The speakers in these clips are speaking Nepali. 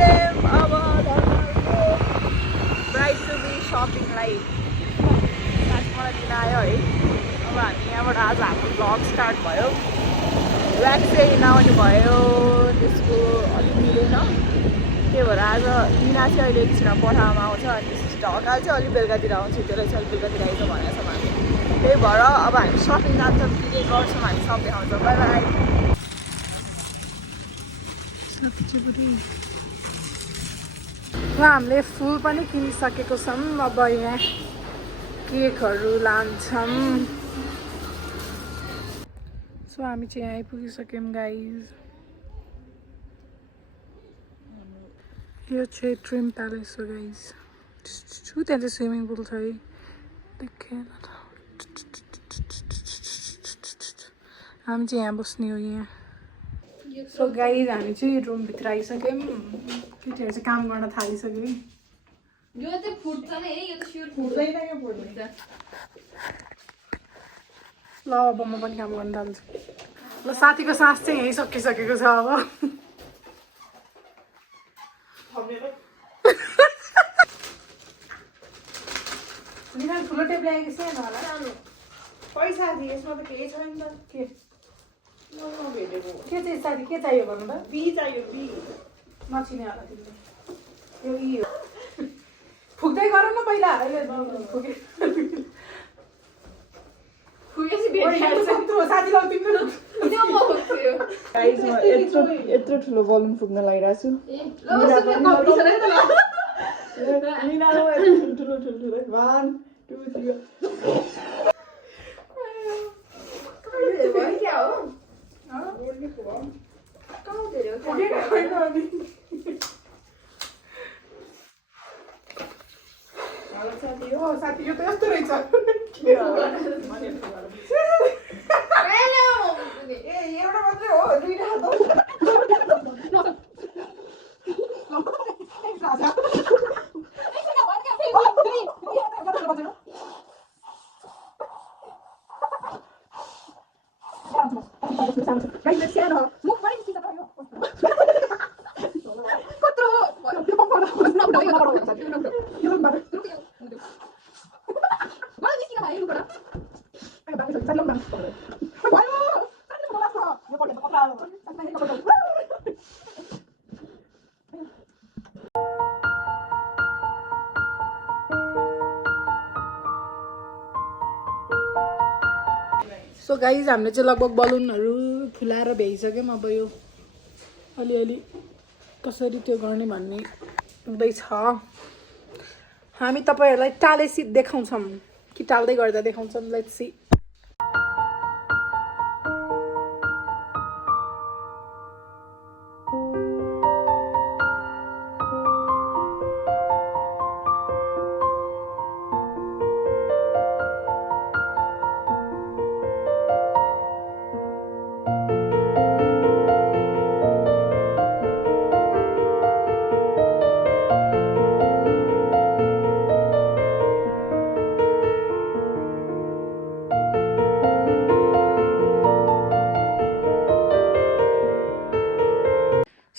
पुग्यौँ अब ब्राइड टु बी सपिङलाई काठमाडौँ दिन आयो है। अब हामी यहाँबाट आज हाम्रो भ्लग स्टार्ट भयो। ब्याग चाहिँ नआउने भयो, त्यसको अलिक मिलेन, त्यही भएर आज मिना चाहिँ अहिले एकछिन पठामा आउँछ अनि ढकाल चाहिँ अलिक बेलुकातिर आउँछ, त्यसलाई चाहिँ अलिक बेलुकातिर आइज भनेको छौँ हामी। त्यही भएर अब हामी सपिङ जान्छौँ कि के गर्छौँ हामी सब देखाउँछौँ। By by. हामीले फुल पनि किनिसकेको छौँ। अब यहाँ केकहरू लान्छौँ। सो हामी चाहिँ यहाँ आइपुगिसक्यौँ गाइज। यो चाहिँ ट्रिम प्यालेस हो गाइज। त्यहाँ चाहिँ स्विमिङ पुल छ है, देखेन त। हामी चाहिँ यहाँ बस्ने हो यहाँ। सो गाइज हामी चाहिँ रुमभित्र आइसक्यौँ। केटीहरू चाहिँ काम गर्न थालिसक्यो। यो चाहिँ फुट्छ नै है, यो त स्योर फुट्दैन क्या, फुट्दैन। ल अब म पनि काम गर्न थाल्छु। ल साथीको सास चाहिँ यहीँ सकिसकेको छ अब। निकाल ठुलो टेप ल्याएको सानो होला। पैसा दिए यसमा त केही छैन त। के चाहिँ साथी के चाहियो भन्नु त? बी चाहियो, बी नचिने होला तिमीले। यो ई हो। फुक्दै गर न पहिला। अहिले फुके यत्रो ठुलो बलुन फुक्न लागिरहेको छु। ठुलो ठुलो 1 2 3 साथी यो त यस्तो रहेछ। एउटा मात्रै हो, दुईटा हात हो। सो गाइज हामीले चाहिँ लगभग बलुनहरू फुलाएर भ्याइसक्यौँ। अब यो अलिअलि कसरी त्यो गर्ने भन्ने हुँदैछ। हामी तपाईँहरूलाई टालेसी देखाउँछौँ कि टाल्दै गर्दा देखाउँछौँ। Let's see.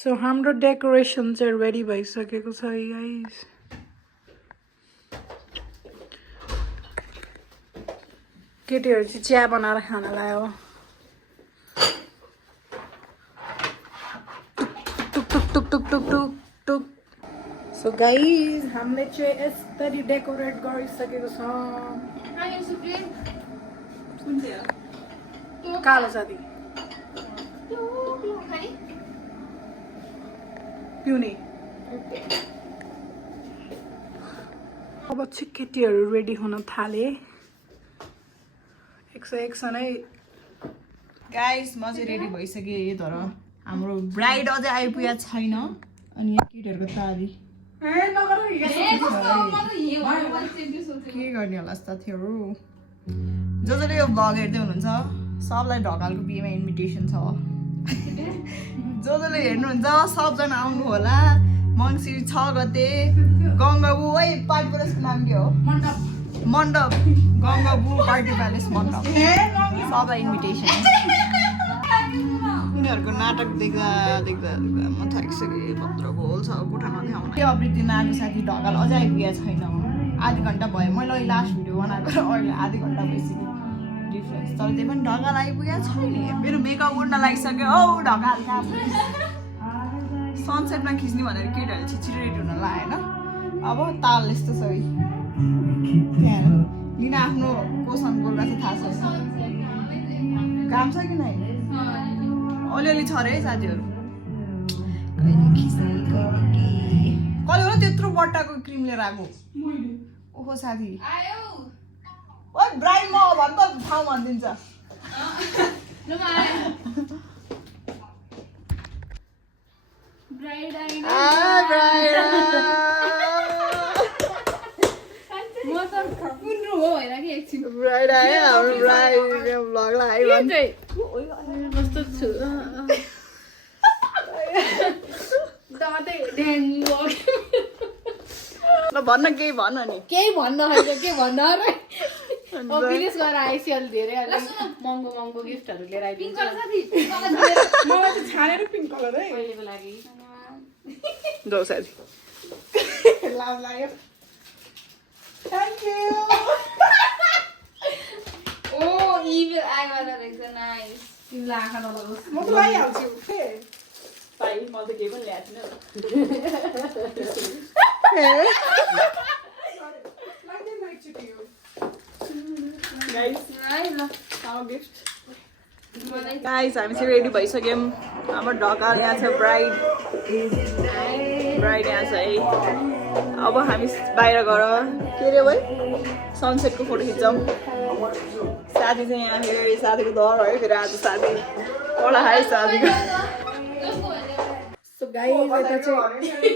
सो हाम्रो डेकोरेसन चाहिँ रेडी भइसकेको छ गाइस। केटीहरू चाहिँ चिया बनाएर खान लाग्यो। टुक टुक टुक टुक टुक टुक टुक। सो गाइस हामीले चाहिँ यसरी डेकोरेट गरिसकेको छ। कालो साथी पिउने। अब चाहिँ केटीहरू रेडी हुन थाले। एकछनै गाइस म चाहिँ रेडी भइसकेँ, तर हाम्रो ब्राइड अझै आइपुगेको छैन। अनि यहाँ केटीहरूको तारी के गर्ने होला साथीहरू। जसले यो भ्लग हेर्दै हुनुहुन्छ सबलाई ढकालको बिहेमा इन्भिटेसन छ। जसले हेर्नुहुन्छ सबजना आउनु होला। मङ्सिर 6 गते गङ्गाबु है पार्टी प्यालेसको नाम के हो? मण्डप। गङ्गाबु पार्टी प्यालेस मण्डप। सबलाई इन्भिटेसन। तिमीहरूको नाटक देख्दा देख्दा देख्दा म थाकिसकेँ पत्रको होल छ कोठा नदेखाउन यो अवृत्तिमा आएको साथी ढकाल अझै आइपुगेको छैन आधी घन्टा भयो मैले अहिले लास्ट भिडियो बनाएको र अहिले आधी घन्टा भइसक्यो डिफ्रेन्स तर त्यही पनि ढकाल आइपुगेको छैन मेरो मेकअप उड्न लागिसक्यो औ ढकाल कहाँ सनसेटमा खिच्ने भनेर केटाहरूले छिटो रेडी हुन लागेन अब ताल यस्तो छ है त्यहाँ लिन आफ्नो कोसन बोल्दा चाहिँ थाहा छ काम छ कि नै अलिअलि छ अरे है साथीहरू कहिले होला त्यत्रो बट्टाको क्रिम लिएर आएको ओहो साथी ओ ब्राइड म भन् त ठाउँ भनिदिन्छ ब्राइड आयो हाम्रो ब्राइड भ्लगलाई कस्तो छु ल भन्न केही भन नि केही भन्न होइन के भन्न रे विदेश गएर आएपछि अलि धेरै महँगो महँगो गिफ्टहरू लिएर आइदिन्छ मलाई चाहिँ छानेर पिङ्क कलर है पहिलेको लागि जाऊ साथी लाम लाग्यो थ्याङ्क यू ओ इभिल आइबाट रहेछ नाइस तिमीलाई आँखा नलागोस् म त लगाइहाल्छु पाइ म त केही पनि ल्याएको थिइनँ गाइस हामी चाहिँ रेडी भइसक्यौँ हाम्रो ढकाल यहाँ छ ब्राइड यहाँ छ है अब हामी बाहिर गएर के अरे भाइ सनसेटको फोटो खिच्छौँ साथी चाहिँ यहाँ फेरि साथीको दर है फेरि आज साथी कला है साथीको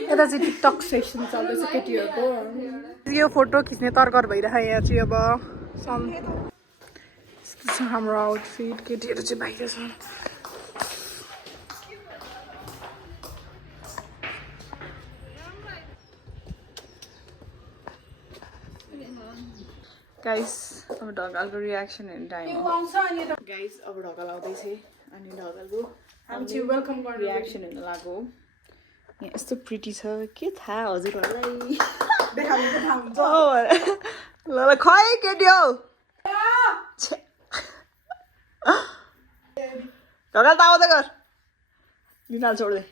यता चाहिँ टिकटक सेसन चल्दैछ केटीहरूको यो फोटो खिच्ने तरकर भइरहेको यहाँ चाहिँ अब हाम्रो आउटफिट केटीहरू चाहिँ बाहिर छ गाइस अब ढकालको रियाक्सन हेर्ने टाइम हो गाइस अब ढकाल आउँदैछ अनि ढकालको हामी चाहिँ वेलकम गर्ने रियाक्सन हेर्न लाग्यो यहाँ यस्तो प्रिटी छ के थाहा हजुरहरूलाई ल ल खै केटी हौ ढकाल त आउँदै गर लिनाल छोड्दै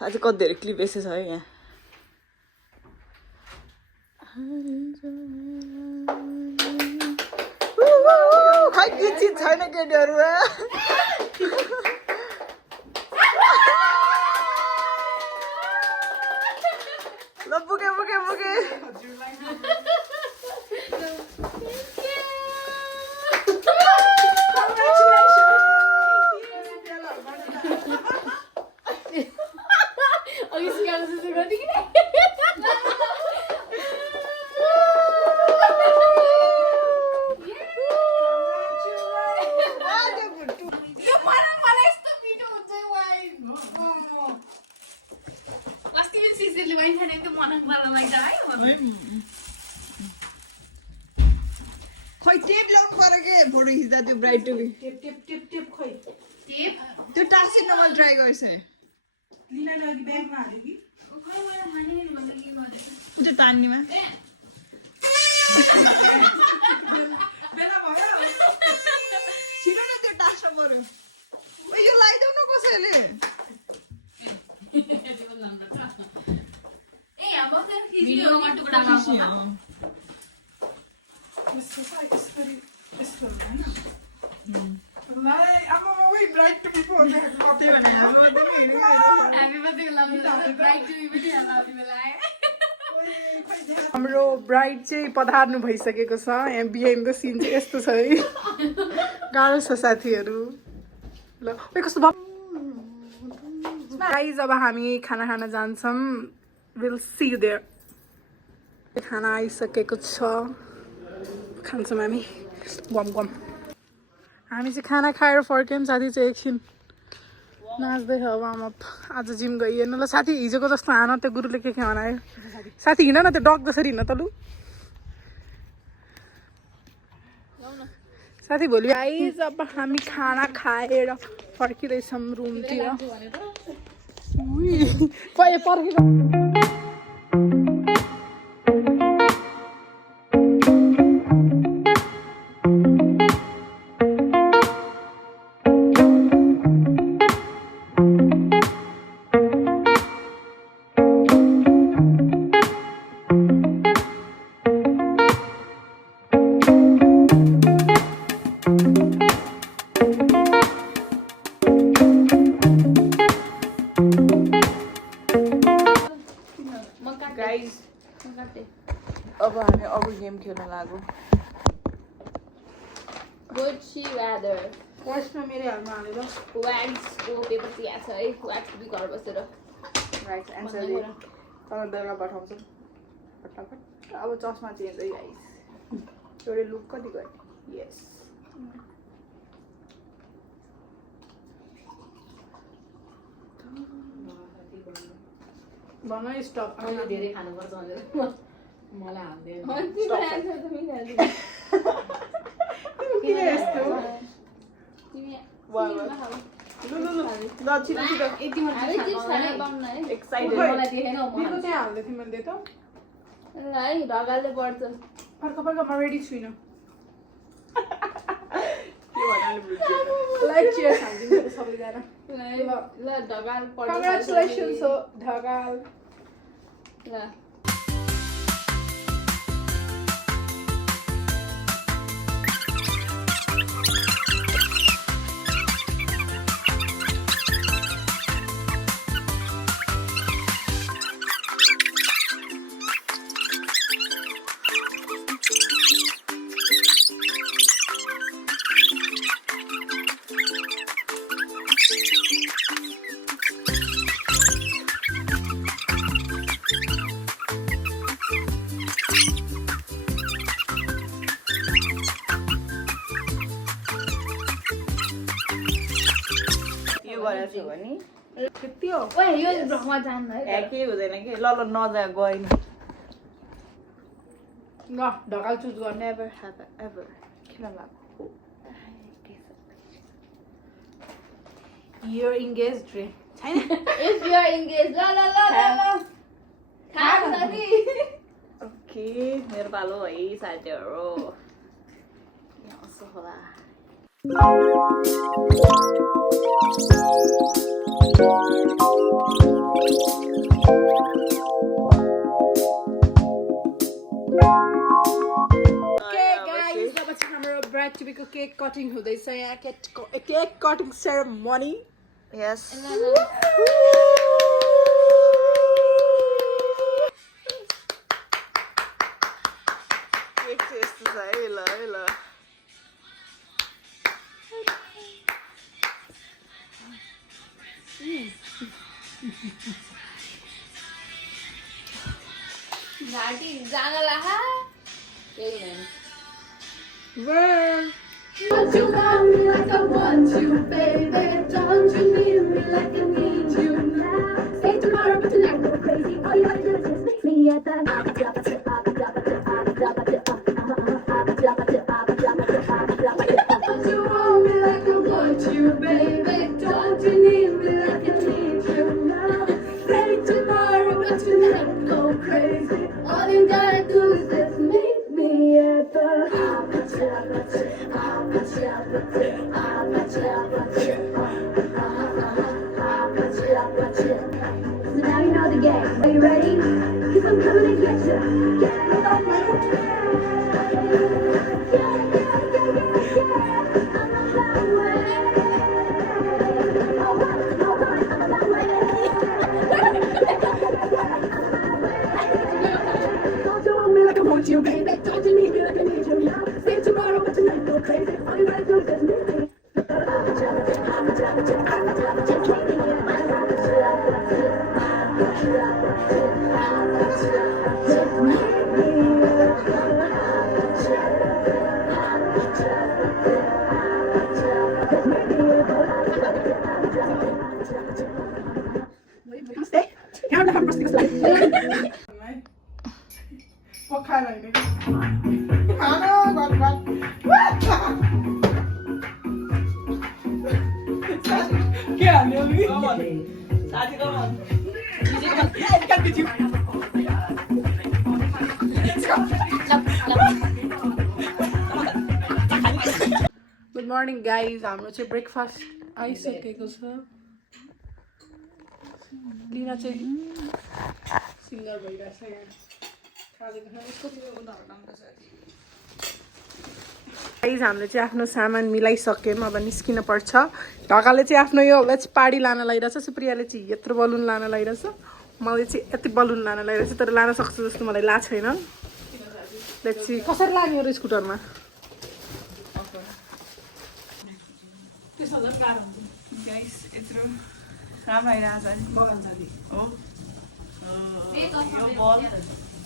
आज कति धेरै क्लिप यसै छ है यहाँ खै के चिज छैन केटीहरू ल पुगे पुगे पुगे खै टेप ल्याउनु पर्यो के फोटो खिच्दा त्यो ब्राइड टुबी टेप खै त्यो टाँसिन मैले ट्राई गर्छ त्यो तान्नेमा छिटो न त्यो टाँस्न पर्यो यो लगाइदेऊ न कसैले हाम्रो ब्राइड चाहिँ पधार्नु भइसकेको छ यहाँ बिहाइन्ड द सिन चाहिँ यस्तो छ है गाह्रो छ साथीहरू ल कस्तो गाइज अब हामी खाना खान जान्छौँ विल सी यु देयर खाना आइसकेको छ खान्छौँ हामी गम गम हामी चाहिँ खाना खाएर फर्क्यौँ साथी चाहिँ एकछिन नाच्दै छ वार्म अप आज जिम गइएन ल साथी हिजोको जस्तो हान त्यो गुरुले के बनायो साथी हिँड न त्यो डग जसरी हिँड्न त लु साथी भोलि गाइस अब हामी खाना खाएर फर्किँदैछौँ रुमतिर पर्खेर गाइस अब हामी अरू गेम खेल्न लाग्यो Would she rather फर्स्टमा मेरो हालमा हालेर waxको पेपर यहाँ छ है wax पनि घर बसेर राइट एन्सर दे तल बेलुका पठाउँछ फटाफट अब चस्मा चेन्ज है गाइस एउटा लुक कति गयो यस भन स्टप मैले धेरै खानुपर्छ भनेर मलाई हाल्दैन किन यस्तो तिमी वाह ल छिटो छिटो यति मात्रै खानु है एक्साइटेड मलाई देखेन बिको त्यहाँ हाल्दै थिएँ मैले त ल है ढगालले पर्छ फर्क म रेडी छुइनँ के भन्नाले बुझ्यो लाइक चियर्स हाल्दिनु सबैजना ल ढगाल पर्छ कङ्ग्रेचुलेसन्स हो ढगाल ल गरेको छु भने त्यति हो ओए यो ब्रह्मा जान्न है केही हुँदैन कि ल नजा गएन ल ढकाल चुज गर्ने नेभर ह्याभ एभर किन लाग्यो युर इङ्गेज रे छैन इफ यु आर इन्गेज ल ल ल ल खान साथी ओके मेरो पालो है साथीहरू यसो होला ब्राइड टु बीको केक कटिङ हुँदैछ यहाँ केक कटिङ सेरेमनी यस केक चाहिँ यस्तो छ है ल है ल घाटी जान लाहा केही हुँदैन Burn. Don't you want me like I want you, baby? Don't you need me like I need you now? Say tomorrow, but tonight go crazy. All you gotta do is just meet me at the Don't you want me like I want you, baby? Don't you need me like I need you now? Say tomorrow, but tonight go crazy. All you gotta do is just meet me at the So now you know the game. Are you ready? 'Cause I'm coming to get you. Get on my way. Don't you want me like I want you, baby? Don't you need me like I need you now? Say tomorrow, but tonight go crazy. All you gotta do is just meet me. पकाएर गुड मर्निङ गाइज हाम्रो चाहिँ ब्रेकफास्ट आइसकेको छ लिना चाहिँ सिङ्गर भइरहेछ यहाँ गाइज हामीले चाहिँ आफ्नो सामान मिलाइसक्यौँ अब निस्किन पर्छ ढकाले चाहिँ आफ्नो यो पाडी लान लागिरहेछ सुप्रियाले चाहिँ यत्रो बलुन लान लागिरहेछ मैले चाहिँ यति बलुन लान लागिरहेछ तर लान सक्छु जस्तो मलाई लाग छैन लेट्स कसरी लाग्यो र स्कुटरमा यत्रो राम्रो आइरहेछ हो यो बल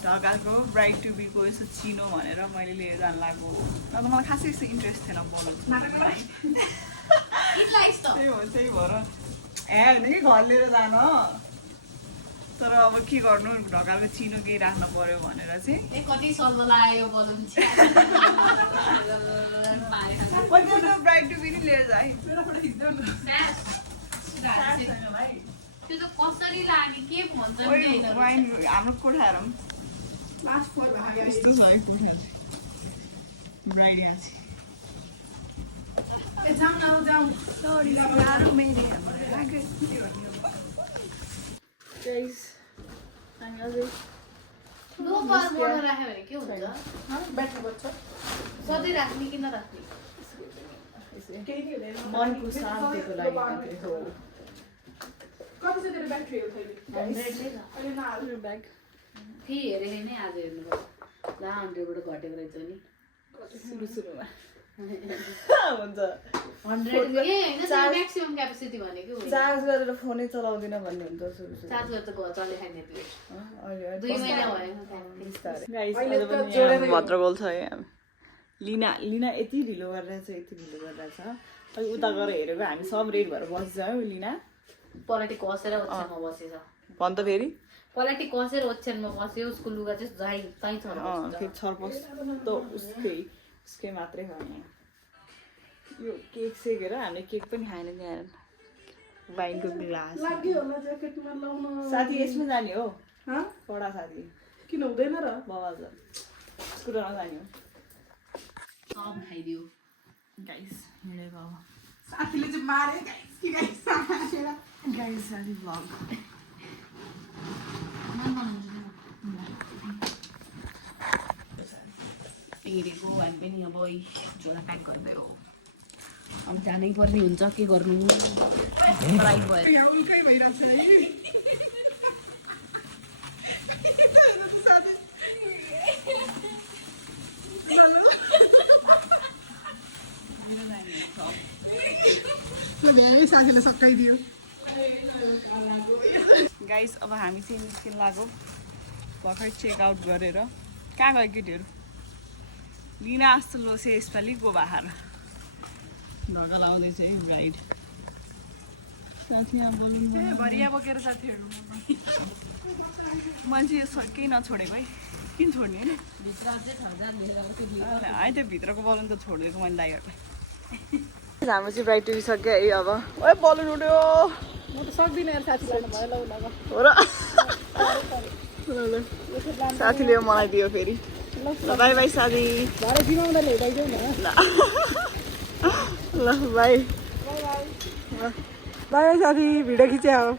ढकालको ब्राइड टु बीको यसो चिनो भनेर मैले लिएर जानु लाग्यो तर मलाई खासै यस्तो इन्ट्रेस्ट थिएन बनाउनु त्यही भएर होइन कि घर लिएर जान तर अब के गर्नु ढकालको चिनो केही राख्नु पर्यो भनेर चाहिँ कति सल्लो लाग्यो बलुन ब्राइड टु बी नि लिएर जाए त्यो त कसरी लाग्यो के भन्छ हाम्रो कोठाहरू यस्तो छ है कोठा ब्राइड यहाँ दोबार मोडमा राख्यो भने के हुन्छ ब्याट्री बच्छ सधैँ राख्ने कि नराख्ने मनको शान्तिको लागि मात्रै हो कति छ तेरो ब्याट्री हो अहिले ब्याग फेरि हेरेर नै आज हेर्नु पर्छ 100बाट घटेको रहेछ नि सुरुमा हुन्छ 100 म्याक्सिमम क्यापेसिटी भनेको चार्ज गरेर फोनै चलाउँदिन भन्ने हुन्छ सुरु चार्ज गरेर त घर चले खाने प्लेट 2 महिना भयो भद्रगोल छ है लिना यति ढिलो गरिरहेछ अहिले उता गएर हेरेको हामी सब रेड भएर बसिसक्यो लिना पलेटी कसेर ओछ्यानमा बसेछ भन् त फेरि पलेटी कसेर ओछ्यानमा बस्यो उसको लुगा चाहिँ चाहिँ छ फेरि छर्पस त उसकै मात्रै खाने यो केक सेकेर हामीले केक पनि खाएन त्यहाँ वाइनको ग्लास साथी यसमा जाने हो कडा साथी किन हुँदैन र बाबा स्कुटरमा जाने हो सब खाइदियो गाइस हिँडेको अब साथीले चाहिँ मारे गाइस साथी भ्लग हेरेको हामी पनि अब झोला प्याक गर्दै हो अब जानै पर्ने हुन्छ के गर्नु साथीले सकाइदियो गाइस अब हामी चाहिँ निस्किन लाग्यो भर्खर चेकआउट गरेर कहाँ गयो केटीहरू लिना जस्तो लोसे यसपालि गो बाहार ढका लाउँदैछ है ब्राइड साथी यहाँ बोल्नु भरिया बोकेर साथीहरू मान्छे केही नछोडेको है किन छोड्ने होइन होइन त्यो भित्रको बलुन त छोडिदिएको मैले दाइहरूलाई हाम्रो चाहिँ ब्राइड टु सक्यो है अब ओए बलुन उड्यो म त सक्दिनँ यार साथी लानु भयो हो र साथीले मलाई दियो फेरि ल बाई बाई साथी ल बाई बाई साथी भिडियो खिच्यो